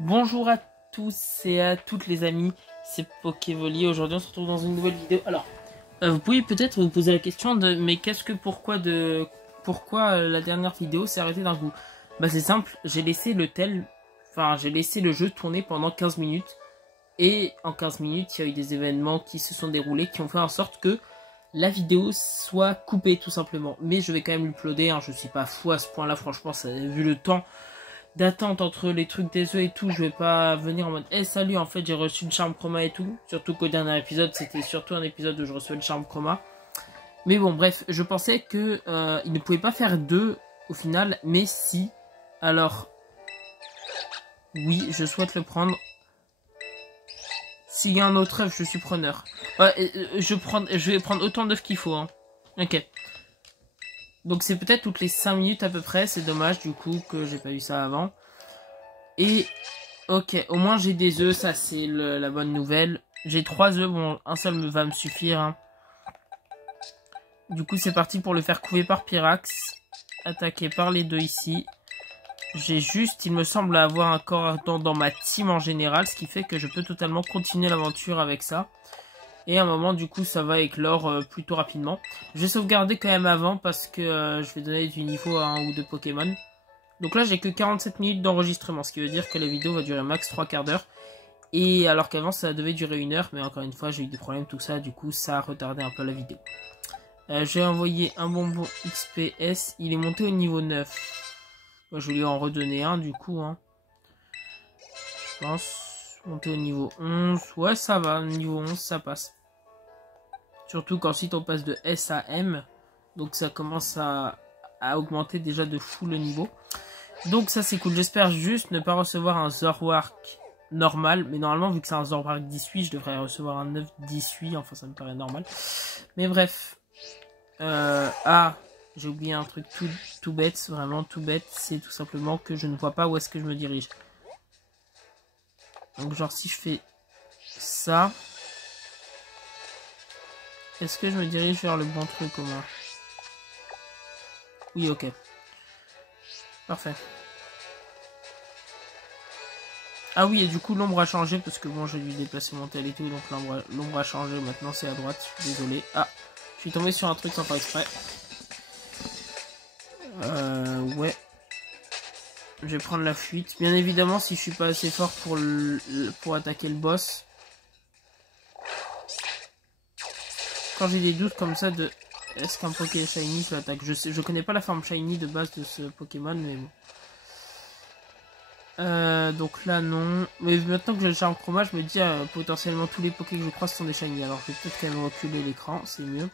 Bonjour à tous et à toutes les amis, c'est Pokévoli. Aujourd'hui on se retrouve dans une nouvelle vidéo. Alors, vous pouvez peut-être vous poser la question de mais pourquoi la dernière vidéo s'est arrêtée d'un coup. Bah c'est simple, j'ai laissé le jeu tourner pendant 15 minutes. Et en 15 minutes, il y a eu des événements qui se sont déroulés qui ont fait en sorte que la vidéo soit coupée tout simplement. Mais je vais quand même l'uploader, hein. Je suis pas fou à ce point là, franchement, vu le temps d'attente entre les trucs des œufs et tout, je vais pas venir en mode hey, salut, en fait j'ai reçu le charme chroma et tout. Surtout qu'au dernier épisode, c'était surtout un épisode où je recevais le charme chroma. Mais bon, bref, je pensais que il ne pouvait pas faire deux au final, mais si. Alors, oui, je souhaite le prendre. S'il y a un autre œuf, je suis preneur. Ouais, je vais prendre autant d'œufs qu'il faut. Hein. Ok. Donc c'est peut-être toutes les 5 minutes à peu près. C'est dommage du coup que j'ai pas eu ça avant. Et ok, au moins j'ai des œufs. Ça c'est la bonne nouvelle. J'ai 3 œufs. Bon, un seul va me suffire. Hein. Du coup c'est parti pour le faire couver par Pyrax. Attaqué par les deux ici. J'ai juste, il me semble, avoir un corps ardent dans ma team en général, ce qui fait que je peux totalement continuer l'aventure avec ça. Et à un moment, du coup, ça va éclore plutôt rapidement. Je vais sauvegarder quand même avant parce que je vais donner du niveau à un ou deux Pokémon. Donc là, j'ai que 47 minutes d'enregistrement, ce qui veut dire que la vidéo va durer max 3 quarts d'heure. Et alors qu'avant, ça devait durer 1 heure, mais encore une fois, j'ai eu des problèmes, tout ça, du coup, ça a retardé un peu la vidéo. J'ai envoyé un bonbon XPS, il est monté au niveau 9. Je vais lui en redonner un du coup. Hein. Je pense. Monter au niveau 11. Ouais, ça va. Niveau 11, ça passe. Surtout qu'ensuite on passe de S à M. Donc ça commence à augmenter déjà de fou le niveau. Donc ça c'est cool. J'espère juste ne pas recevoir un Zoroark normal. Mais normalement, vu que c'est un Zoroark 18, je devrais recevoir un 9 18. Enfin, ça me paraît normal. Mais bref. J'ai oublié un truc tout bête, vraiment tout bête, c'est tout simplement que je ne vois pas où est-ce que je me dirige. Donc genre si je fais ça, est-ce que je me dirige vers le bon truc au moins? Oui, ok. Parfait. Ah oui, et du coup l'ombre a changé parce que bon, j'ai dû déplacer mon tel et tout, donc l'ombre a changé, maintenant c'est à droite, désolé. Ah, je suis tombé sur un truc sans faire exprès. Ouais. Je vais prendre la fuite. Bien évidemment, si je suis pas assez fort pour attaquer le boss. Quand j'ai des doutes comme ça de est-ce qu'un Poké Shiny je l'attaque. Je connais pas la forme Shiny de base de ce Pokémon, mais bon. Donc là non. Mais maintenant que j'ai le charme chroma, je me dis potentiellement tous les Poké que je croise sont des Shiny. Alors je vais peut-être quand même reculer l'écran, c'est mieux.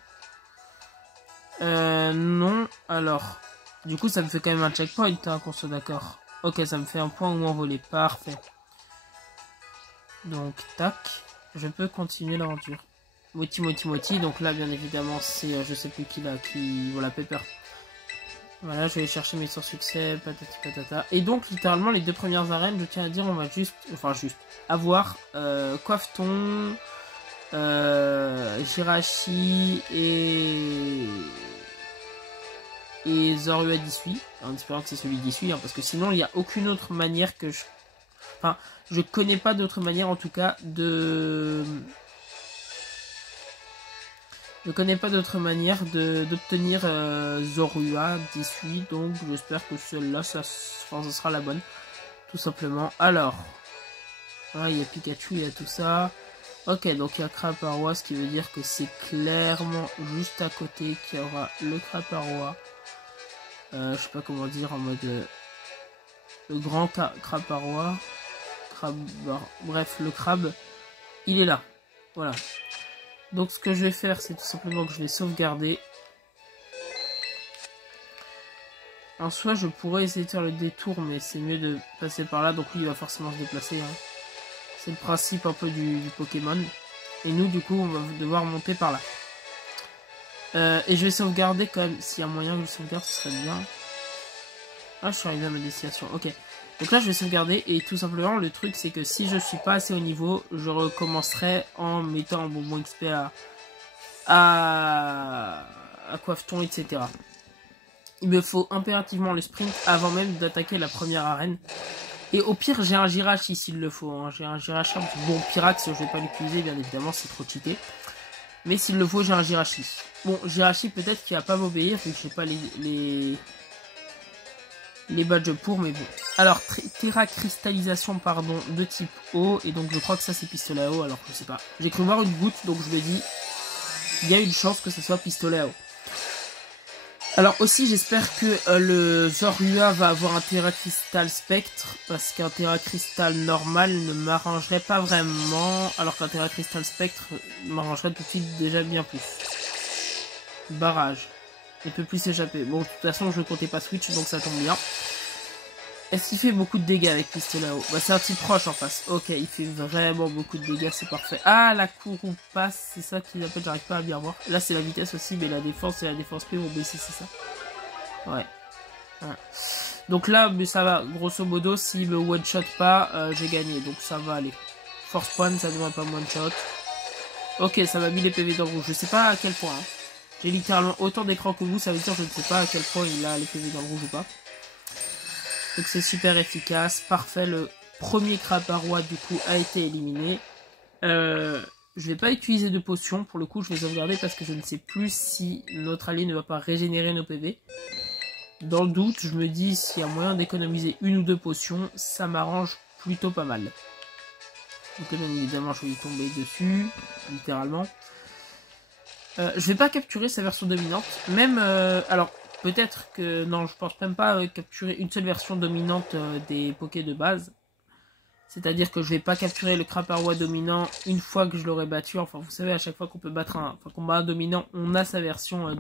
Non. Alors. Du coup ça me fait quand même un checkpoint, hein, qu'on soit d'accord. Ok, ça me fait un point ou envolé. Parfait. Donc tac. Je peux continuer l'aventure. Moti. Donc là bien évidemment c'est je sais plus qui là. Voilà, Pepper. Voilà, je vais aller chercher mes sources succès, patati patata. Et donc, littéralement, les deux premières arènes, je tiens à dire, on va juste avoir Coiffeton, Jirachi et Zorua d'Issui. En espérant que c'est celui d'Issui, hein, parce que sinon, il n'y a aucune autre manière que je... Enfin, je connais pas d'autre manière, en tout cas, de... Je connais pas d'autre manière d'obtenir Zorua d'Issui, donc j'espère que celle-là, ça sera la bonne, tout simplement. Alors, il y a Pikachu, il y a tout ça. Ok, donc il y a Craparoa, ce qui veut dire que c'est clairement juste à côté qu'il y aura le Craparoa. Je sais pas comment dire, en mode... le grand Craparoa. Bref, le crabe, il est là. Voilà. Donc ce que je vais faire, c'est tout simplement que je vais sauvegarder. En soi, je pourrais essayer de faire le détour, mais c'est mieux de passer par là. Donc lui, il va forcément se déplacer. Hein. C'est le principe un peu du Pokémon. Et nous, du coup, on va devoir monter par là. Et je vais sauvegarder quand même. S'il y a moyen que je sauvegarde, ce serait bien. Ah, je suis arrivé à ma destination. Ok. Donc là, je vais sauvegarder. Et tout simplement, le truc, c'est que si je suis pas assez haut niveau, je recommencerai en mettant un bonbon XP à Coiffeton, etc. Il me faut impérativement le sprint avant même d'attaquer la première arène. Et au pire, j'ai un Jirachi s'il le faut. Hein. J'ai un Jirachi. Bon, Pyrax, je vais pas l'utiliser, bien évidemment, c'est trop cheaté. Mais s'il le faut, j'ai un Jirachi. Bon, Jirachi, peut-être qu'il va pas m'obéir, vu que j'ai pas les badges pour, mais bon. Alors, Terra cristallisation, pardon, de type eau. Et donc, je crois que ça, c'est pistolet à eau. Alors, je sais pas. J'ai cru voir une goutte, donc je me dis, il y a une chance que ce soit pistolet à eau. Alors aussi, j'espère que le Zorua va avoir un Terra Crystal Spectre, parce qu'un Terra Crystal normal ne m'arrangerait pas vraiment, alors qu'un Terra Crystal Spectre m'arrangerait tout de suite déjà bien plus. Barrage. Il peut plus s'échapper. Bon, de toute façon, je ne comptais pas switch, donc ça tombe bien. Est-ce qu'il fait beaucoup de dégâts avec pistolet à eau? Bah, c'est un type proche en face. Ok, il fait vraiment beaucoup de dégâts, c'est parfait. Ah, la Kurupass, c'est ça qu'ils appellent, j'arrive pas à bien voir. Là, c'est la vitesse aussi, mais la défense et la défense P vont baisser, c'est ça? Ouais. Donc là, mais ça va, grosso modo, s'il me one-shot pas, j'ai gagné, donc ça va aller. Force point, ça ne devrait pas me one-shot. Ok, ça m'a mis les PV dans le rouge, je sais pas à quel point. Hein. J'ai littéralement autant d'écran que vous, ça veut dire que je ne sais pas à quel point il a les PV dans le rouge ou pas. Donc c'est super efficace, parfait, le premier Craparois du coup a été éliminé. Je vais pas utiliser de potion, pour le coup je vais sauvegarder parce que je ne sais plus si notre allié ne va pas régénérer nos PV. Dans le doute, je me dis s'il y a moyen d'économiser une ou deux potions, ça m'arrange plutôt pas mal. Donc bien évidemment je vais y tomber dessus, littéralement. Je vais pas capturer sa version dominante, même, alors... Peut-être que... Non, je pense même pas capturer une seule version dominante des Poké de base. C'est-à-dire que je vais pas capturer le Craparois dominant une fois que je l'aurai battu. Enfin, vous savez, à chaque fois qu'on peut battre enfin, qu'on bat un dominant, on a sa version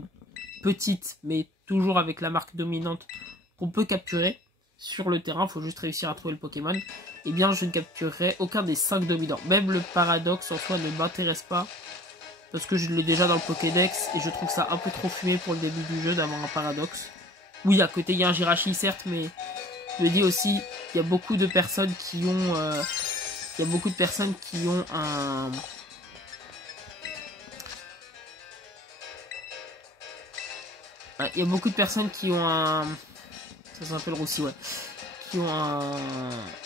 petite, mais toujours avec la marque dominante qu'on peut capturer sur le terrain. Il faut juste réussir à trouver le Pokémon. Eh bien, je ne capturerai aucun des 5 dominants. Même le Paradoxe en soi ne m'intéresse pas. Parce que je l'ai déjà dans le Pokédex et je trouve ça un peu trop fumé pour le début du jeu d'avoir un Paradoxe. Oui, à côté il y a un Jirachi certes, mais je me dis aussi, il y a beaucoup de personnes qui ont... il y a beaucoup de personnes qui ont un... Il y a beaucoup de personnes qui ont un... Ça s'appelle aussi, ouais. Qui ont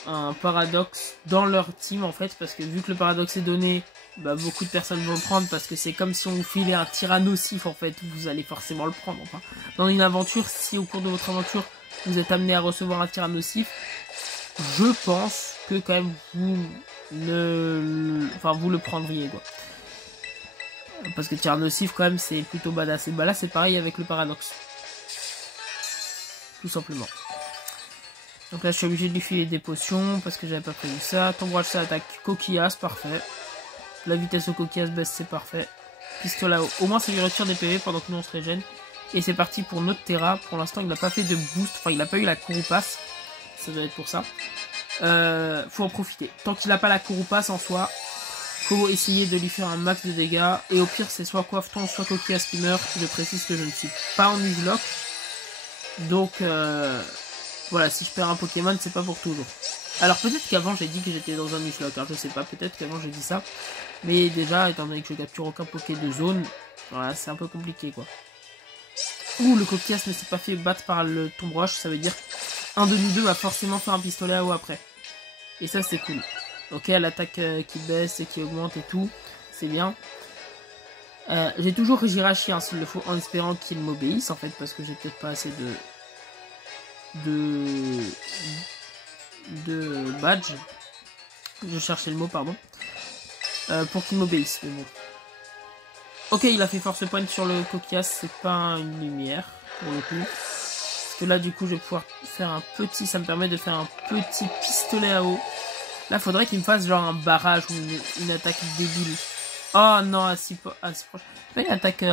un Paradoxe dans leur team en fait, parce que vu que le Paradoxe est donné, bah, beaucoup de personnes vont le prendre parce que c'est comme si on vous filait un Tyrannosif en fait, vous allez forcément le prendre. Enfin, dans une aventure, si au cours de votre aventure vous êtes amené à recevoir un Tyrannosif, je pense que quand même vous vous le prendriez quoi. Parce que Tyrannosif quand même c'est plutôt badass. Et bah là c'est pareil avec le Paradoxe. Tout simplement. Donc là je suis obligé de lui filer des potions parce que j'avais pas prévu ça. Tombrage ça attaque coquillasse, parfait. La vitesse au coquillasse baisse, c'est parfait. Pistolet à eau. Au moins ça lui retire des PV pendant que nous on se régène. Et c'est parti pour notre Terra. Pour l'instant il n'a pas fait de boost. Enfin il n'a pas eu la Kurupass. Ça doit être pour ça. Faut en profiter. Tant qu'il n'a pas la Kurupass en soi, faut essayer de lui faire un max de dégâts. Et au pire c'est soit Coiffeton, soit coquillasse qui meurt. Je précise que je ne suis pas en Nuzlocke. Donc voilà, si je perds un Pokémon, c'est pas pour toujours. Alors peut-être qu'avant j'ai dit que j'étais dans un Nuzlocke, hein, je sais pas, peut-être qu'avant j'ai dit ça. Mais déjà, étant donné que je capture aucun Poké de zone, voilà, c'est un peu compliqué quoi. Ouh, le coquillasse ne s'est pas fait battre par le Tombroche, ça veut dire un de nous deux va forcément faire un pistolet à eau après. Et ça c'est cool. Ok, l'attaque qui baisse et qui augmente et tout, c'est bien. J'ai toujours Jirachi hein, s'il le faut, en espérant qu'il m'obéisse en fait, parce que j'ai peut-être pas assez de badge. Je cherchais le mot, pardon. Pour qu'il m'obéisse, mais bon. Ok, il a fait force point sur le coquillasse, c'est pas une lumière, pour le coup. Parce que là, du coup, je vais pouvoir faire un petit... Ça me permet de faire un petit pistolet à eau. Là, faudrait qu'il me fasse genre un barrage ou une attaque débile. Oh non, assez proche. Pas une attaque...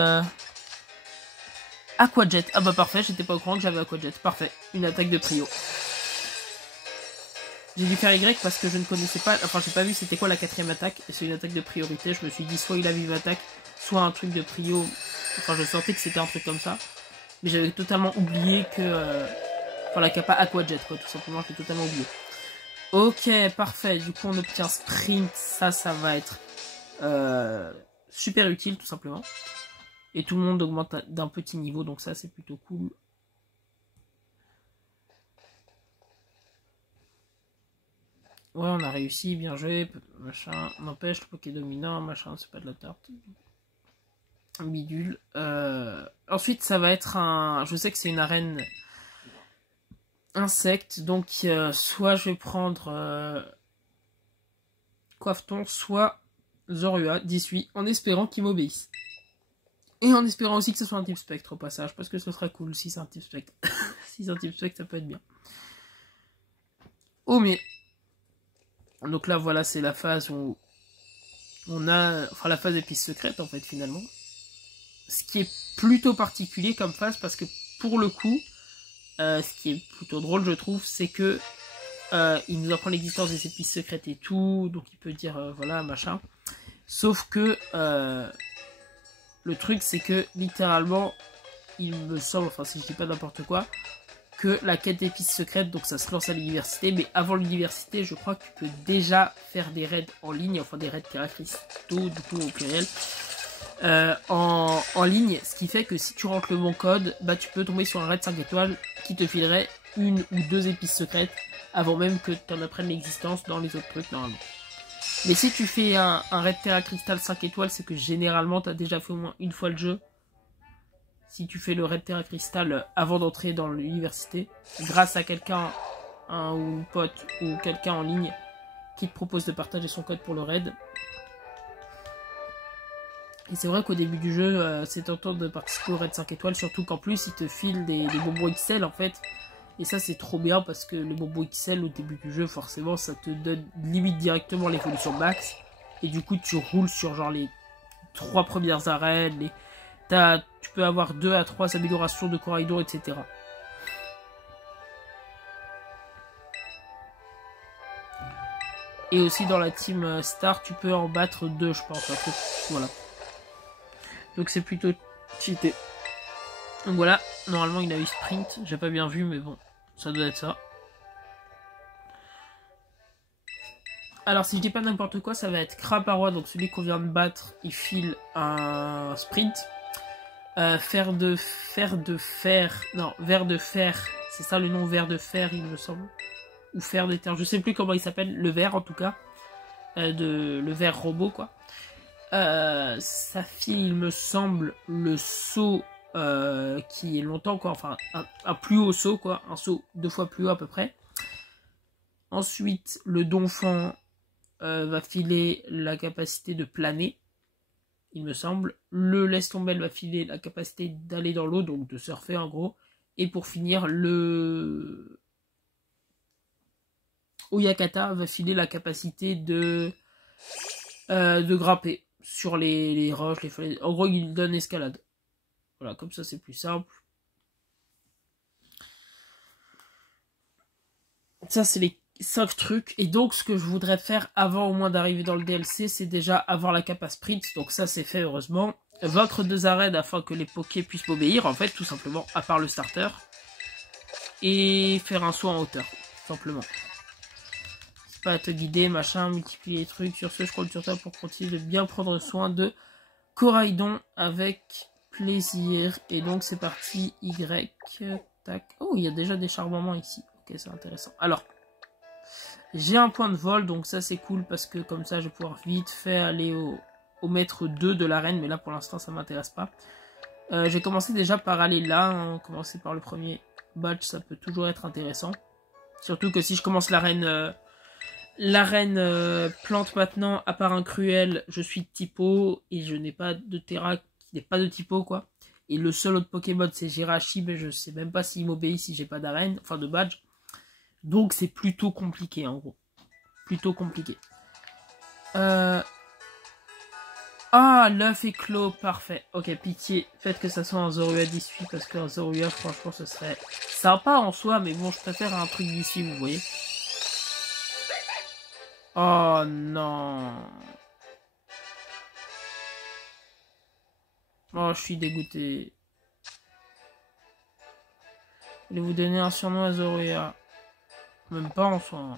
Aquajet. Ah bah parfait, j'étais pas au courant que j'avais Aquajet. Parfait, une attaque de prio. J'ai dû faire Y parce que je ne connaissais pas... Enfin, j'ai pas vu c'était quoi la 4ème attaque. Et c'est une attaque de priorité. Je me suis dit soit il a vive attaque, soit un truc de prio. Enfin, je sentais que c'était un truc comme ça. Mais j'avais totalement oublié que... Enfin, la capa Aquajet, quoi. Tout simplement, je l'ai totalement oublié. Ok, parfait. Du coup, on obtient Sprint. Ça va être... super utile, tout simplement. Et tout le monde augmente d'un petit niveau. Donc ça, c'est plutôt cool. Ouais, on a réussi, bien joué, machin. N'empêche, le Poké dominant, machin, c'est pas de la tarte. Bidule. Ensuite, ça va être un... Je sais que c'est une arène insecte, donc soit je vais prendre Coiffeton, soit Zorua, 18, en espérant qu'il m'obéisse. Et en espérant aussi que ce soit un type spectre au passage, parce que ce sera cool si c'est un type spectre. Si c'est un type spectre, ça peut être bien. Oh mais... Donc là, voilà, c'est la phase où on a... Enfin, la phase épice secrète, en fait, finalement. Ce qui est plutôt particulier comme phase, parce que pour le coup, ce qui est plutôt drôle, je trouve, c'est que il nous apprend l'existence des épices secrètes et tout, donc il peut dire, voilà, machin. Sauf que, le truc, c'est que, littéralement, il me semble, enfin, si je dis pas n'importe quoi, que la quête d'épices secrètes, donc ça se lance à l'université, mais avant l'université, je crois que tu peux déjà faire des raids en ligne, enfin des raids cristaux, du coup au pluriel, en ligne, ce qui fait que si tu rentres le bon code, bah tu peux tomber sur un raid 5 étoiles qui te filerait 1 ou 2 épices secrètes avant même que tu en apprennes l'existence dans les autres trucs normalement. Mais si tu fais un raid Terra Crystal 5 étoiles, c'est que généralement tu as déjà fait au moins une fois le jeu. Si tu fais le raid Terra Crystal avant d'entrer dans l'université, grâce à quelqu'un, ou pote, ou quelqu'un en ligne qui te propose de partager son code pour le raid. Et c'est vrai qu'au début du jeu, c'est tentant de participer au raid 5 étoiles, surtout qu'en plus, il te file des bonbons XL en fait. Et ça, c'est trop bien parce que les bonbons XL au début du jeu, forcément, ça te donne limite directement l'évolution max. Et du coup, tu roules sur genre les 3 premières arènes, tu peux avoir 2 à 3 améliorations de Coraidon, etc. Et aussi dans la team Star, tu peux en battre 2, je pense. Après, voilà. Donc c'est plutôt cheaté. Donc voilà, normalement il a eu sprint. J'ai pas bien vu, mais bon, ça doit être ça. Alors si je dis pas n'importe quoi, ça va être Craparoi, donc celui qu'on vient de battre, il file un sprint. Ver de fer, c'est ça le nom, ver de fer il me semble, ou fer d'éther, je sais plus comment il s'appelle, le ver en tout cas, le ver robot quoi. Ça file il me semble le saut qui est longtemps quoi, enfin un plus haut saut quoi, un saut 2 fois plus haut à peu près. Ensuite le donphan va filer la capacité de planer, il me semble. Le laisse tomber va filer la capacité d'aller dans l'eau, donc de surfer en gros. Et pour finir, le Oyakata va filer la capacité de grimper sur les roches, les falaises. En gros, il donne escalade. Voilà, comme ça c'est plus simple. Ça c'est les 5 trucs. Et donc ce que je voudrais faire avant au moins d'arriver dans le DLC, c'est déjà avoir la capa sprint. Donc ça c'est fait heureusement. Vaincre 2 arènes afin que les pokés puissent m'obéir, en fait, tout simplement, à part le starter. Et faire un saut en hauteur, simplement. C'est pas à te guider, machin, multiplier les trucs. Sur ce, je compte sur toi pour continuer de bien prendre soin de Coraidon avec plaisir. Et donc c'est parti, Y, tac. Oh, il y a déjà des charbonnements ici. Ok, c'est intéressant. Alors, j'ai un point de vol, donc ça c'est cool parce que comme ça je vais pouvoir vite fait aller au maître 2 de l'arène, mais là pour l'instant ça m'intéresse pas. J'ai commencé déjà par aller là, hein, commencer par le premier badge, ça peut toujours être intéressant. Surtout que si je commence l'arène plante maintenant, à part un cruel, je suis de typo et je n'ai pas de Terra qui n'est pas de typo quoi. Et le seul autre Pokémon c'est Jirachi, mais je sais même pas s'il m'obéit si j'ai pas d'arène, enfin de badge. Donc c'est plutôt compliqué en gros. Plutôt compliqué. Ah, l'œuf est clos, parfait. Ok, pitié, faites que ça soit un Zorua 18 parce qu'un Zorua, franchement, ce serait sympa en soi, mais bon, je préfère un truc d'ici, vous voyez. Oh non. Oh, je suis dégoûté. Je vais vous donner un surnom à Zorua. Même pas en soi. Hein.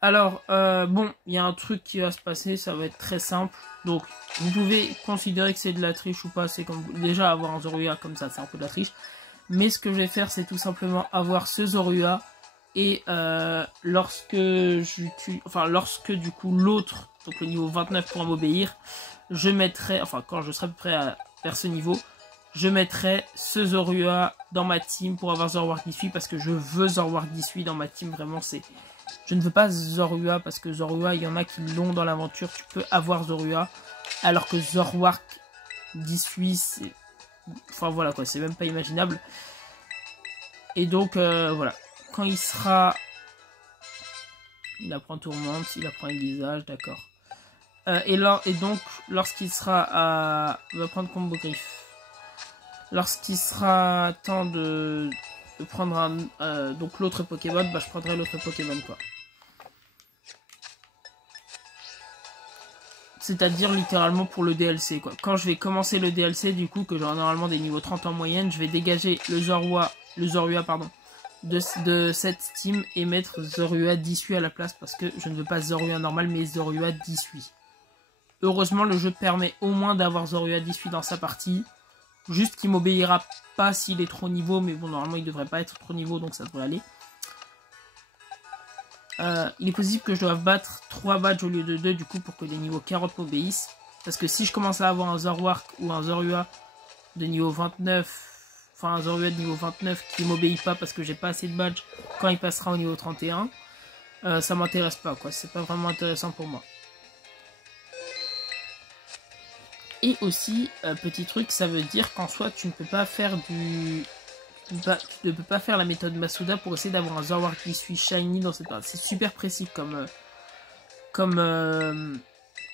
Alors, bon, il y a un truc qui va se passer, ça va être très simple. Donc, vous pouvez considérer que c'est de la triche ou pas. C'est comme déjà avoir un Zorua comme ça, c'est un peu de la triche. Mais ce que je vais faire, c'est tout simplement avoir ce Zorua Et lorsque du coup l'autre, donc le niveau 29 pourra m'obéir, je mettrai, enfin quand je serai à peu près vers ce niveau, je mettrai ce Zorua dans ma team pour avoir Zoroark 18 parce que je veux Zoroark 18 dans ma team, vraiment c'est... Je ne veux pas Zorua parce que Zorua, il y en a qui l'ont dans l'aventure, tu peux avoir Zorua, alors que Zoroark 18, c'est... Enfin voilà quoi, c'est même pas imaginable. Et donc voilà, quand il sera... Il apprend Tourmente, il apprend Aiguisage, d'accord. Et donc, lorsqu'il sera à... On va prendre Combo Griffe. Lorsqu'il sera temps de prendre donc l'autre Pokémon, bah je prendrai l'autre Pokémon quoi. C'est-à-dire littéralement pour le DLC quoi. Quand je vais commencer le DLC du coup, que j'aurai normalement des niveaux 30 en moyenne, je vais dégager le Zorua pardon, de cette team et mettre Zorua 18 à la place parce que je ne veux pas Zorua normal mais Zorua 18. Heureusement le jeu permet au moins d'avoir Zorua 18 dans sa partie. Juste qu'il m'obéira pas s'il est trop niveau, mais bon, normalement il devrait pas être trop niveau, donc ça devrait aller. Il est possible que je doive battre 3 badges au lieu de 2, du coup, pour que les niveaux 40 m'obéissent. Parce que si je commence à avoir un Zoroark ou un Zorua de niveau 29, enfin un Zorua de niveau 29 qui m'obéit pas parce que j'ai pas assez de badges quand il passera au niveau 31, ça m'intéresse pas, quoi. C'est pas vraiment intéressant pour moi. Et aussi, petit truc, ça veut dire qu'en soi, tu ne peux pas faire du... Tu ne peux pas faire la méthode Masuda pour essayer d'avoir un Zoroark qui suit Shiny dans cette partie. C'est super précis comme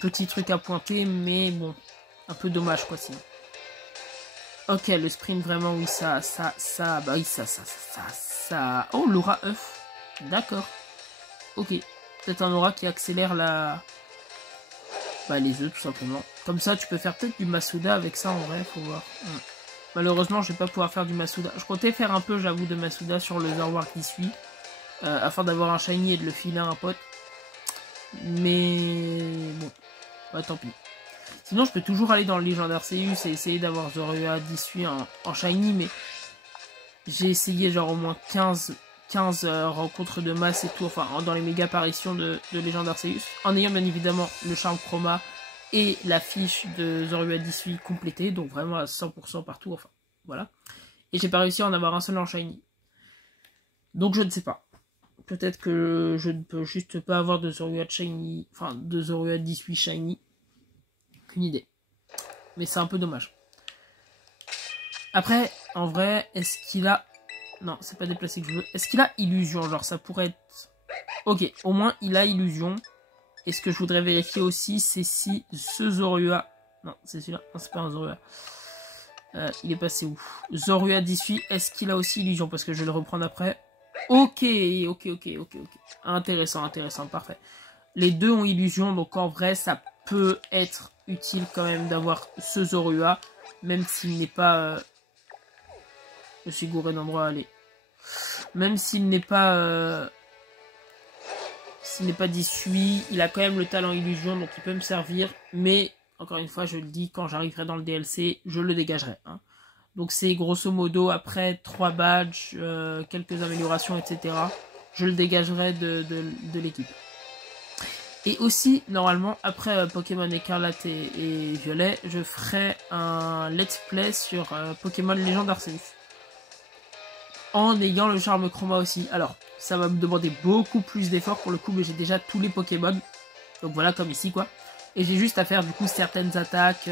petit truc à pointer, mais bon, un peu dommage quoi sinon. Ok, le sprint vraiment, oui, ça, bah oui, ça... Oh, l'aura œuf, d'accord. Ok, peut-être un aura qui accélère la... Bah les œufs tout simplement. Comme ça tu peux faire peut-être du Masuda avec ça en vrai, faut voir. Malheureusement je vais pas pouvoir faire du Masuda. Je comptais faire un peu j'avoue de Masuda sur le Zoroark qui suit. Afin d'avoir un shiny et de le filer à un pote. Mais bon, bah tant pis. Sinon je peux toujours aller dans le Légendaire Arceus et essayer d'avoir Zorua 18 en shiny. Mais j'ai essayé genre au moins 15 rencontres de masse et tout, enfin dans les méga apparitions de Légendaire Arceus, en ayant bien évidemment le charme chroma et la fiche de Zorua 18 complétée, donc vraiment à 100% partout, enfin voilà. Et j'ai pas réussi à en avoir un seul en shiny. Donc je ne sais pas. Peut-être que je ne peux juste pas avoir de Zorua shiny, enfin de Zorua 18 shiny. Aucune idée. Mais c'est un peu dommage. Après, en vrai, est-ce qu'il a... Non, c'est pas déplacé que je veux. Est-ce qu'il a illusion? Genre, ça pourrait être... Ok, au moins, il a illusion. Et ce que je voudrais vérifier aussi, c'est si ce Zorua... Non, c'est celui-là. Non, c'est pas un Zorua. Il est passé où? Zorua 18, est-ce qu'il a aussi illusion? Parce que je vais le reprendre après. Ok. Intéressant, parfait. Les deux ont illusion, donc en vrai, ça peut être utile quand même d'avoir ce Zorua. Même s'il n'est pas... Je suis gouré d'endroit à aller. Même s'il n'est pas... S'il n'est pas 18, il a quand même le talent illusion, donc il peut me servir. Mais, encore une fois, je le dis, quand j'arriverai dans le DLC, je le dégagerai. Hein. Donc c'est grosso modo, après 3 badges, quelques améliorations, etc. Je le dégagerai de l'équipe. Et aussi, normalement, après Pokémon Écarlate et Violet, je ferai un let's play sur Pokémon Légendaire Arceus. En ayant le charme chroma aussi. Alors, ça va me demander beaucoup plus d'efforts pour le coup, mais j'ai déjà tous les Pokémon. Donc voilà, comme ici, quoi. Et j'ai juste à faire, du coup, certaines attaques,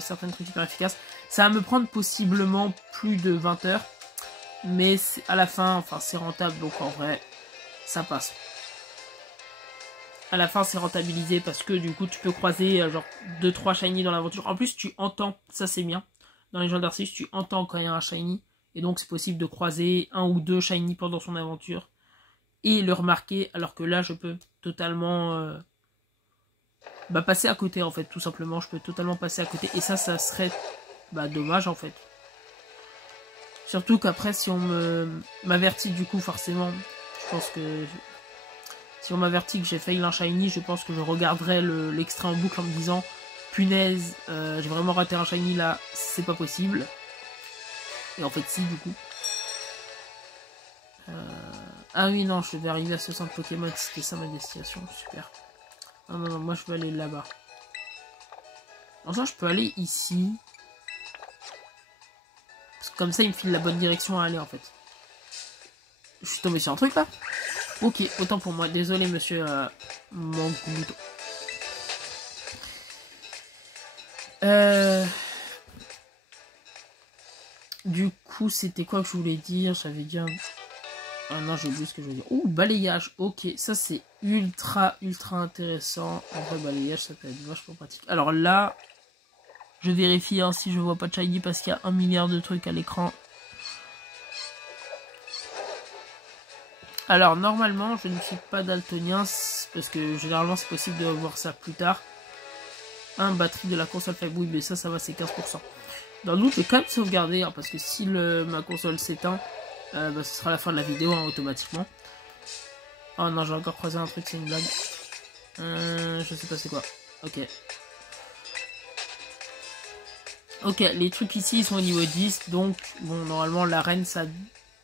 certains trucs super efficaces. Ça va me prendre possiblement plus de 20 heures. Mais à la fin, enfin, c'est rentable, donc en vrai, ça passe. À la fin, c'est rentabilisé parce que, du coup, tu peux croiser, genre, 2-3 shiny dans l'aventure. En plus, tu entends, ça c'est bien. Dans les Légendaire Arceus, tu entends quand il y a un shiny. Et donc c'est possible de croiser 1 ou 2 shiny pendant son aventure et le remarquer, alors que là je peux totalement passer à côté en fait, tout simplement. Je peux totalement passer à côté et ça serait dommage en fait. Surtout qu'après si on m'avertit du coup forcément, je pense que si on m'avertit que j'ai fail un shiny, je pense que je regarderai l'extrait en boucle en me disant punaise, j'ai vraiment raté un shiny là, c'est pas possible. Et en fait si du coup. Ah oui, non, je vais arriver à ce centre Pokémon, c'était ça ma destination, super. Non, non, non, moi je veux aller là-bas. En soi, je peux aller ici. Parce que comme ça, il me file la bonne direction à aller, en fait. Je suis tombé sur un truc, là. Ok, autant pour moi. Désolé, monsieur Manguito. Du coup, c'était quoi que je voulais dire? J'avais dit... Ah non, j'ai oublié ce que je voulais dire. Ouh, balayage. Ok, ça c'est ultra intéressant. En vrai, balayage, ça peut être vachement pratique. Alors là, je vérifie hein, si je vois pas de shiny parce qu'il y a 1 milliard de trucs à l'écran. Alors normalement, je ne suis pas daltonien parce que généralement c'est possible de voir ça plus tard. Batterie de la console faible. Oui, mais ça va, c'est 15%. Dans le doute, je vais quand même sauvegarder hein, parce que si ma console s'éteint, ce sera la fin de la vidéo hein, automatiquement. Oh non, j'ai encore croisé un truc, c'est une blague. Je sais pas c'est quoi. Ok. Ok, les trucs ici ils sont au niveau 10, donc bon, normalement l'arène ça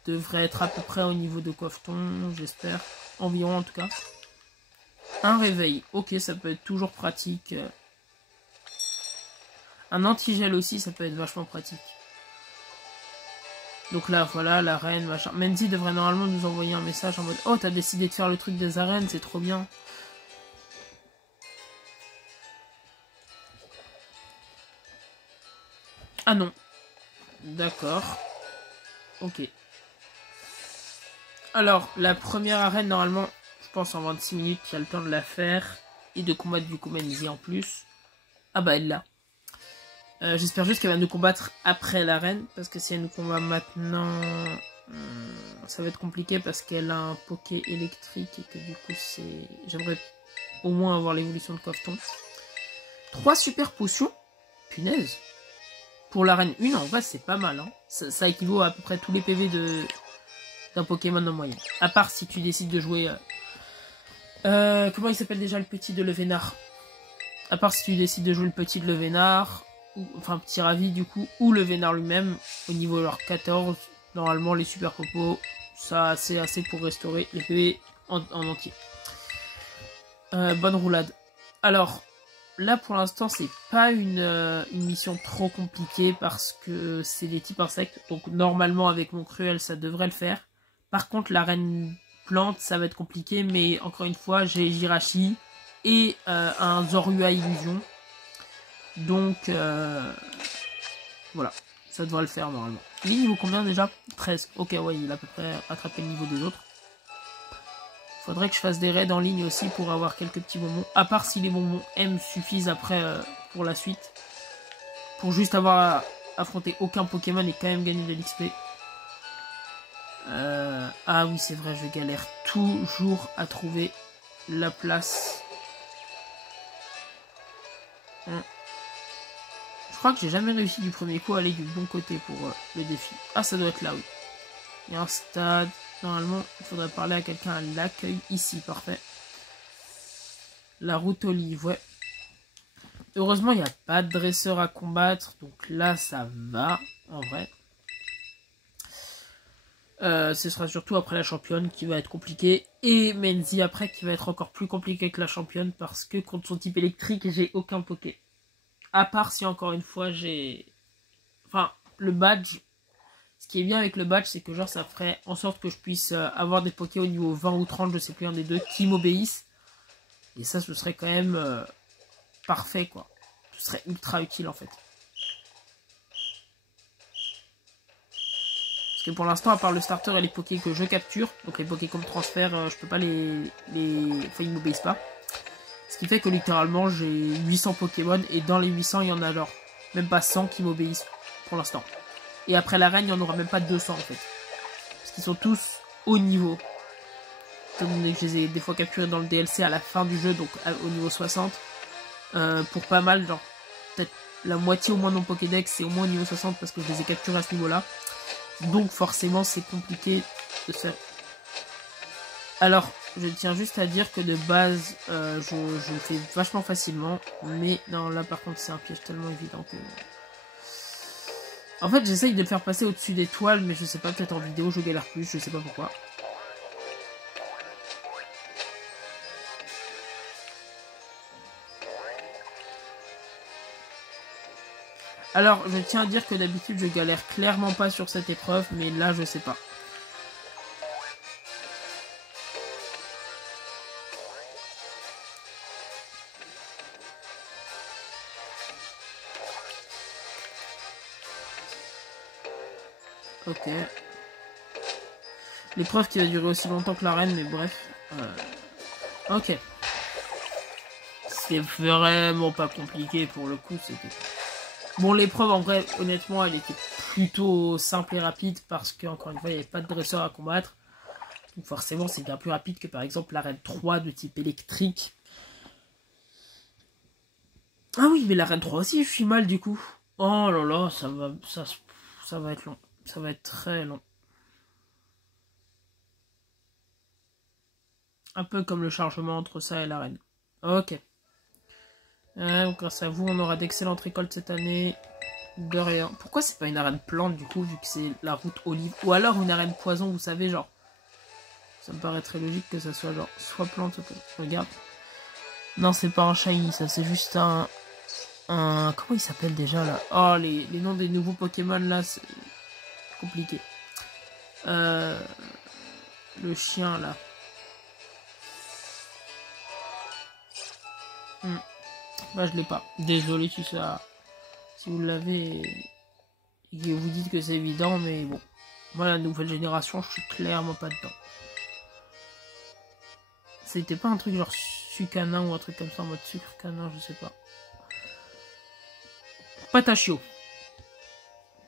devrait être à peu près au niveau de Coffeton, j'espère. Environ en tout cas. Un réveil, ok, ça peut être toujours pratique. Un antigel aussi, ça peut être vachement pratique. Donc là, voilà, l'arène, machin. Menzi devrait normalement nous envoyer un message en mode « Oh, t'as décidé de faire le truc des arènes, c'est trop bien. » Ah non. D'accord. Ok. Alors, la première arène, normalement, je pense en 26 minutes, il y a le temps de la faire. Et de combattre du coup Menzi en plus. Ah bah, elle l'a. J'espère juste qu'elle va nous combattre après l'arène. Parce que si elle nous combat maintenant... ça va être compliqué parce qu'elle a un Poké électrique. Et que du coup, c'est... J'aimerais au moins avoir l'évolution de Coffeton. 3 super potions. Punaise. Pour l'arène 1, en vrai, c'est pas mal. Hein. Ça équivaut à peu près tous les PV d'un Pokémon en moyenne. À part si tu décides de jouer... comment il s'appelle déjà le petit de Levénard? À part si tu décides de jouer le petit de Levénard, enfin petit Ravi du coup, ou Levénard lui-même, au niveau de leur 14, normalement les super popos, ça c'est assez pour restaurer les PV en entier. Bonne roulade. Alors, là pour l'instant c'est pas une mission trop compliquée parce que c'est des types insectes, donc normalement avec mon cruel ça devrait le faire. Par contre la reine plante ça va être compliqué, mais encore une fois j'ai Jirachi et un Zorua illusion, donc voilà, ça devrait le faire normalement. Il est niveau combien déjà? 13. Ok, ouais, il a à peu près attrapé le niveau des autres. Faudrait que je fasse des raids en ligne aussi pour avoir quelques petits bonbons. À part si les bonbons M suffisent après pour la suite. Pour juste avoir affronté aucun Pokémon et quand même gagner de l'XP. Ah oui, c'est vrai, je galère toujours à trouver la place. Je crois que j'ai jamais réussi du premier coup à aller du bon côté pour le défi. Ah, ça doit être là, oui. Il y a un stade. Normalement, il faudrait parler à quelqu'un à l'accueil. Ici, parfait. La route olive, ouais. Heureusement, il n'y a pas de dresseur à combattre. Donc là, ça va, en vrai. Ce sera surtout après la championne qui va être compliqué. Et Menzi après qui va être encore plus compliqué que la championne. Parce que contre son type électrique, j'ai aucun Poké. À part si encore une fois, j'ai... Enfin, le badge... Ce qui est bien avec le badge, c'est que genre ça ferait en sorte que je puisse avoir des Poké au niveau 20 ou 30, je sais plus, un des deux, qui m'obéissent. Et ça, ce serait quand même parfait, quoi. Ce serait ultra utile, en fait. Parce que pour l'instant, à part le starter et les Poké que je capture, donc les Poké comme transfert, je peux pas Enfin, ils m'obéissent pas. Ce qui fait que littéralement, j'ai 800 Pokémon, et dans les 800, il y en a genre même pas 100 qui m'obéissent pour l'instant. Et après l'arène, il n'y en aura même pas 200 en fait. Parce qu'ils sont tous au niveau. Étant donné que je les ai des fois capturés dans le DLC à la fin du jeu, donc au niveau 60. Pour pas mal, genre peut-être la moitié au moins de mon Pokédex, c'est au moins au niveau 60 parce que je les ai capturés à ce niveau-là. Donc forcément, c'est compliqué de se faire. Alors, je tiens juste à dire que de base, je le fais vachement facilement. Mais non, là par contre, c'est un piège tellement évident que... En fait, j'essaye de le faire passer au-dessus des toiles, mais je sais pas, peut-être en vidéo, je galère plus, je sais pas pourquoi. Alors, je tiens à dire que d'habitude, je galère clairement pas sur cette épreuve, mais là, je sais pas. Ok. L'épreuve qui va durer aussi longtemps que l'arène, mais bref. Ok. C'est vraiment pas compliqué pour le coup, c'était... Bon, l'épreuve, en vrai, honnêtement, elle était plutôt simple et rapide parce qu'encore une fois, il n'y avait pas de dresseur à combattre. Donc forcément, c'est bien plus rapide que par exemple l'arène 3 de type électrique. Ah oui, mais l'arène 3 aussi, je suis mal du coup. Oh là là, ça va être long. Ça va être très long. Un peu comme le chargement entre ça et l'arène. Ok. Grâce à vous, on aura d'excellentes récoltes cette année. De rien. Pourquoi c'est pas une arène plante du coup, vu que c'est la route olive? Ou alors une arène poison, vous savez, genre. Ça me paraît très logique que ça soit genre, soit plante, soit poison. Regarde. Non, c'est pas un shiny, ça, c'est juste un... Comment il s'appelle déjà, là? Oh, les noms des nouveaux Pokémon, là, c'est compliqué. Le chien, là. Bah, je l'ai pas. Désolé si ça... Si vous l'avez... Et que vous dites que c'est évident, mais bon. Moi, la nouvelle génération, je suis clairement pas dedans. C'était pas un truc genre sucanin ou un truc comme ça en mode sucre canin, je sais pas. Patachio.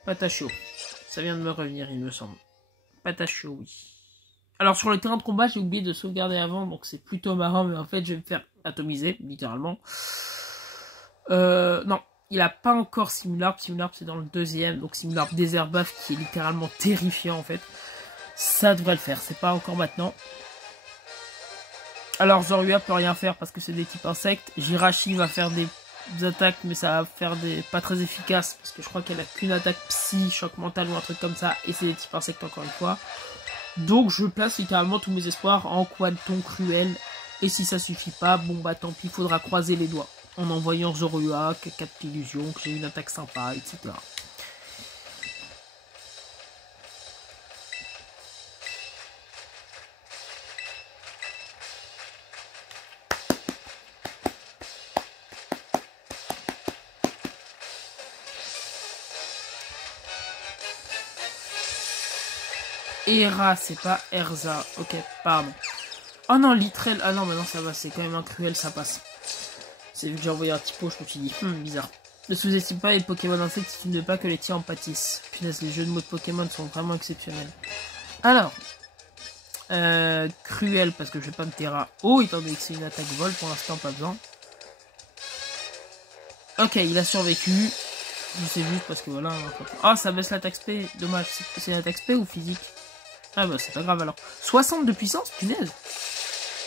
Patachio. Ça vient de me revenir, il me semble. Patachio, oui. Alors, sur le terrain de combat, j'ai oublié de sauvegarder avant, donc c'est plutôt marrant, mais en fait, je vais me faire atomiser, littéralement. Non, il a pas encore Simularp. Simularp, c'est dans le deuxième, donc Simularp Désert Baf, qui est littéralement terrifiant, en fait. Ça devrait le faire, c'est pas encore maintenant. Alors, Zorua peut rien faire parce que c'est des types insectes. Jirachi va faire des attaques, mais ça va faire des pas très efficaces parce que je crois qu'elle a qu'une attaque psy, choc mental ou un truc comme ça, et c'est des types insectes encore une fois. Donc je place littéralement tous mes espoirs en Quadton Cruel, et si ça suffit pas, bon bah tant pis, faudra croiser les doigts en envoyant Zorua, 4 illusions, que j'ai une attaque sympa, etc. Hera, c'est pas Erza. Ok, pardon. Oh non, Litrel. Ah non, mais non, ça va, c'est quand même un cruel, ça passe. C'est vu que j'ai envoyé un typo, je me suis dit, bizarre. Ne sous-estime pas les Pokémon insectes si tu ne veux pas que les tiens en pâtissent. Punaise, les jeux de mots de Pokémon sont vraiment exceptionnels. Alors, cruel, parce que je vais pas me terra. Oh, étant donné que c'est une attaque vol, pour l'instant, pas besoin. Ok, il a survécu. Je sais juste parce que voilà. Ah, ça baisse l'attaque SP. Dommage, c'est l'attaque SP ou physique? Ah bah c'est pas grave alors. 60 de puissance, punaise.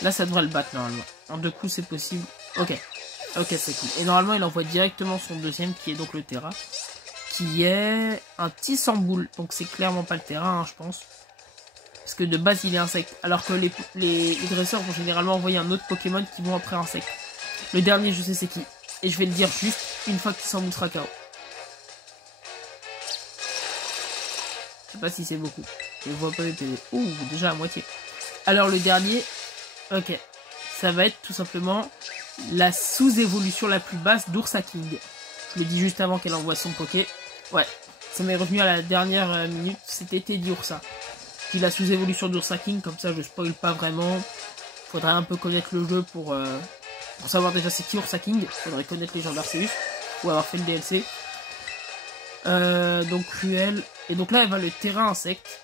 Là ça devrait le battre normalement. En 2 coups c'est possible. Ok. Ok, c'est cool. Et normalement il envoie directement son deuxième qui est donc le Terra. Qui est un Tissamboule. Donc c'est clairement pas le Terra, hein, je pense. Parce que de base il est insecte. Alors que les dresseurs vont généralement envoyer un autre Pokémon qui vont après insecte. Le dernier je sais c'est qui. Et je vais le dire juste une fois que Tissamboule sera KO. Je sais pas si c'est beaucoup. Je vois pas les PV. Ouh, déjà à moitié. Alors le dernier, ok. Ça va être tout simplement la sous-évolution la plus basse d'Ursa King. Je le dis juste avant qu'elle envoie son Poké. Ouais, ça m'est revenu à la dernière minute. C'était Teddy Ursa. Puis la sous-évolution d'Ursa King, comme ça je spoil pas vraiment. Faudrait un peu connaître le jeu pour savoir déjà c'est qui Ursa King. Faudrait connaître les gens d'Arceus. Ou avoir fait le DLC. Donc cruel. Et donc là elle va le terrain insecte.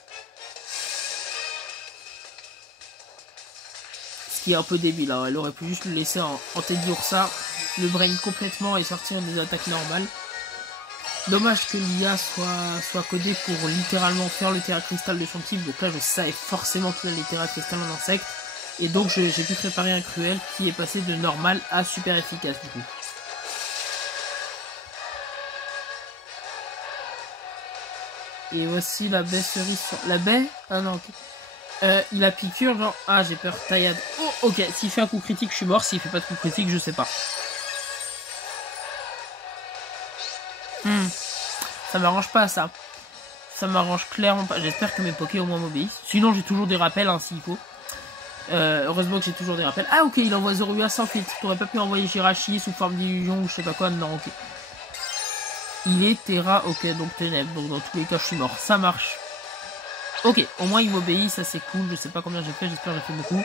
Ce qui est un peu débile, hein. Elle aurait pu juste le laisser en Teddy Ursa, le brain complètement et sortir des attaques normales. Dommage que l'IA soit codée pour littéralement faire le terra cristal de son type. Donc là je savais forcément qu'il allait terra cristal en insecte. Et donc j'ai pu préparer un cruel qui est passé de normal à super efficace du coup. Et voici la baie cerise sur... La baie? Ah non, ok. Il a piqûre, genre... Ah, j'ai peur, taillade. Oh, ok, s'il fait un coup critique, je suis mort. S'il fait pas de coup critique, je sais pas. Ça m'arrange pas, ça. Ça m'arrange clairement pas. J'espère que mes Poké au moins m'obéissent. Sinon, j'ai toujours des rappels, hein, s'il faut. Heureusement que j'ai toujours des rappels. Ah, ok, il envoie Zorua sans filtre. T'aurais pas pu envoyer Jirachi sous forme d'illusion ou je sais pas quoi. Non, ok. Il est Terra, ok, donc Ténèbres. Donc, dans tous les cas, je suis mort. Ça marche. Ok, au moins il m'obéit, ça c'est cool. Je sais pas combien j'ai fait, j'espère que j'ai fait beaucoup.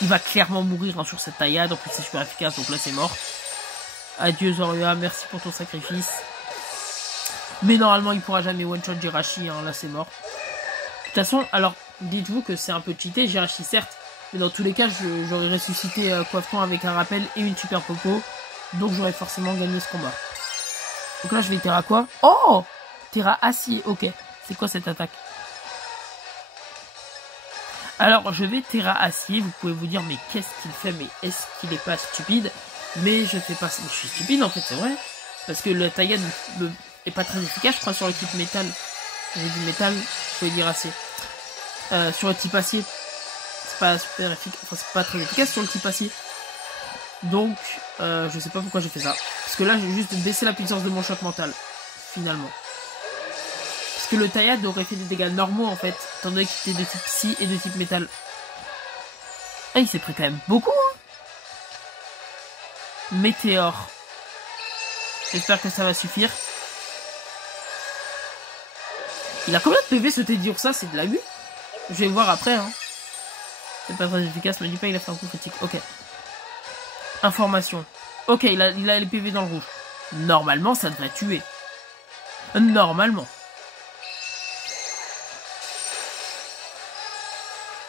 Il va clairement mourir, hein, sur cette taillade. En plus, c'est super efficace, donc là, c'est mort. Adieu Zorua, merci pour ton sacrifice. Mais normalement, il pourra jamais one-shot Jirachi, hein, là, c'est mort. De toute façon, alors, dites-vous que c'est un peu cheaté, Jirachi, certes. Mais dans tous les cas, j'aurais ressuscité Coiffeton avec un rappel et une super popo. Donc, j'aurais forcément gagné ce combat. Donc là, je vais Terra quoi? Oh! Terra acier, ok. C'est quoi cette attaque? Alors, je vais Terra acier. Vous pouvez vous dire, mais qu'est-ce qu'il fait? Mais est-ce qu'il est pas stupide? Mais je fais pas ça. Je suis stupide, en fait, c'est vrai. Parce que le taillade est pas très efficace, je crois, sur le type métal. J'ai dit métal, je voulais dire acier. Sur le type acier, c'est pas super efficace. Enfin, c'est pas très efficace sur le type acier. Donc, je sais pas pourquoi j'ai fait ça. Parce que là, j'ai juste baissé la puissance de mon choc mental. Finalement. Parce que le taillade aurait fait des dégâts normaux, en fait. Étant donné qu'il était de type psy et de type métal. Ah, il s'est pris quand même beaucoup, hein. Météore. J'espère que ça va suffire. Il a combien de PV ce Teddy Ursa? C'est de la vue. Je vais voir après, hein. C'est pas très efficace, me dis pas il a fait un coup critique. Ok. Information. Ok, il a les PV dans le rouge. Normalement, ça devrait tuer. Normalement.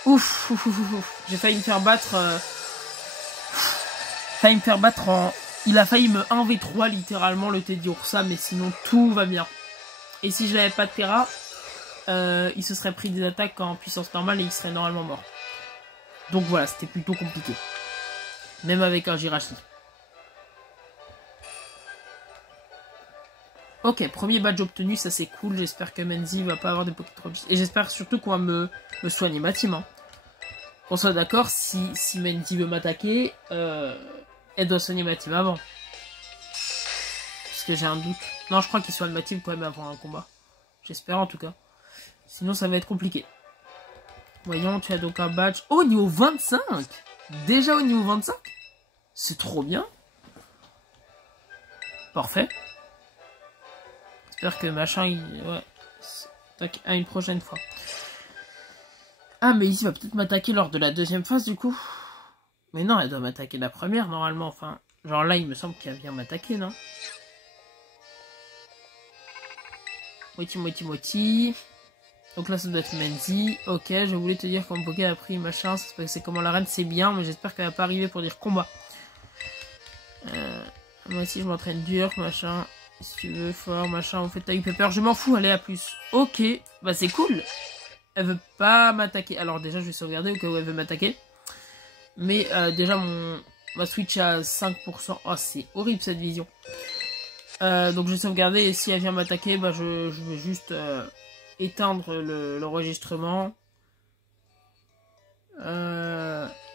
Ouf, ouf, ouf, ouf. J'ai failli me faire battre... Il a failli me 1v3 littéralement le Teddy Ursa, mais sinon tout va bien. Et si je n'avais pas de Terra, il se serait pris des attaques en puissance normale et il serait normalement mort. Donc voilà, c'était plutôt compliqué. Même avec un Jirachi. Ok, premier badge obtenu, ça c'est cool. J'espère que Menzi va pas avoir des Pokétrolls. Et j'espère surtout qu'on va me soigner ma team. Hein. Qu'on soit d'accord, si Menzi veut m'attaquer, elle doit soigner ma team avant. Parce que j'ai un doute. Non, je crois qu'il soigne ma team quand même avant un combat. J'espère en tout cas. Sinon ça va être compliqué. Voyons, tu as donc un badge. Oh, niveau 25! Déjà au niveau 25? C'est trop bien. Parfait. J'espère que machin, ouais. Tac, à une prochaine fois. Ah, mais ici, il va peut-être m'attaquer lors de la deuxième phase, du coup. Mais non, elle doit m'attaquer la première, normalement. Enfin, genre là, il me semble qu'elle vient m'attaquer, non? Moti. Donc là, ça doit être Menzi. Ok, je voulais te dire quand Poké a pris machin. C'est comment la reine, c'est bien, mais j'espère qu'elle va pas arriver pour dire combat. Moi aussi, je m'entraîne dur, machin. Si tu veux, fort, machin. On fait ta Pepper. Je m'en fous, allez, à plus. Ok, bah c'est cool. Elle veut pas m'attaquer. Alors déjà, je vais sauvegarder au cas où elle veut m'attaquer. Mais déjà, ma Switch à 5%. Oh, c'est horrible cette vision. Donc je vais sauvegarder et si elle vient m'attaquer, bah je vais juste éteindre l'enregistrement.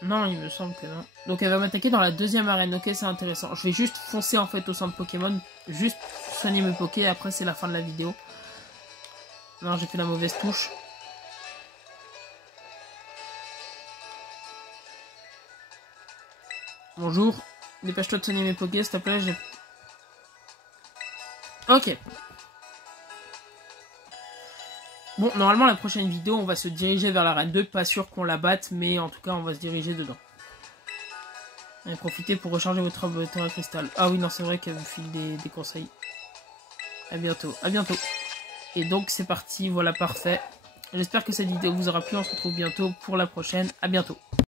Non, il me semble que non. Donc elle va m'attaquer dans la deuxième arène. Ok, c'est intéressant. Je vais juste foncer en fait au centre Pokémon. Juste soigner mes Poké. Et après, c'est la fin de la vidéo. Non, j'ai fait la mauvaise touche. Bonjour. Dépêche-toi de soigner mes Poké, s'il te plaît. Ok. Bon, normalement, la prochaine vidéo, on va se diriger vers l'arène 2. Pas sûr qu'on la batte, mais en tout cas, on va se diriger dedans. Allez, profitez pour recharger votre Terra Cristal. Ah oui, non, c'est vrai qu'elle vous file des conseils. À bientôt. À bientôt. Et donc, c'est parti. Voilà, parfait. J'espère que cette vidéo vous aura plu. On se retrouve bientôt pour la prochaine. À bientôt.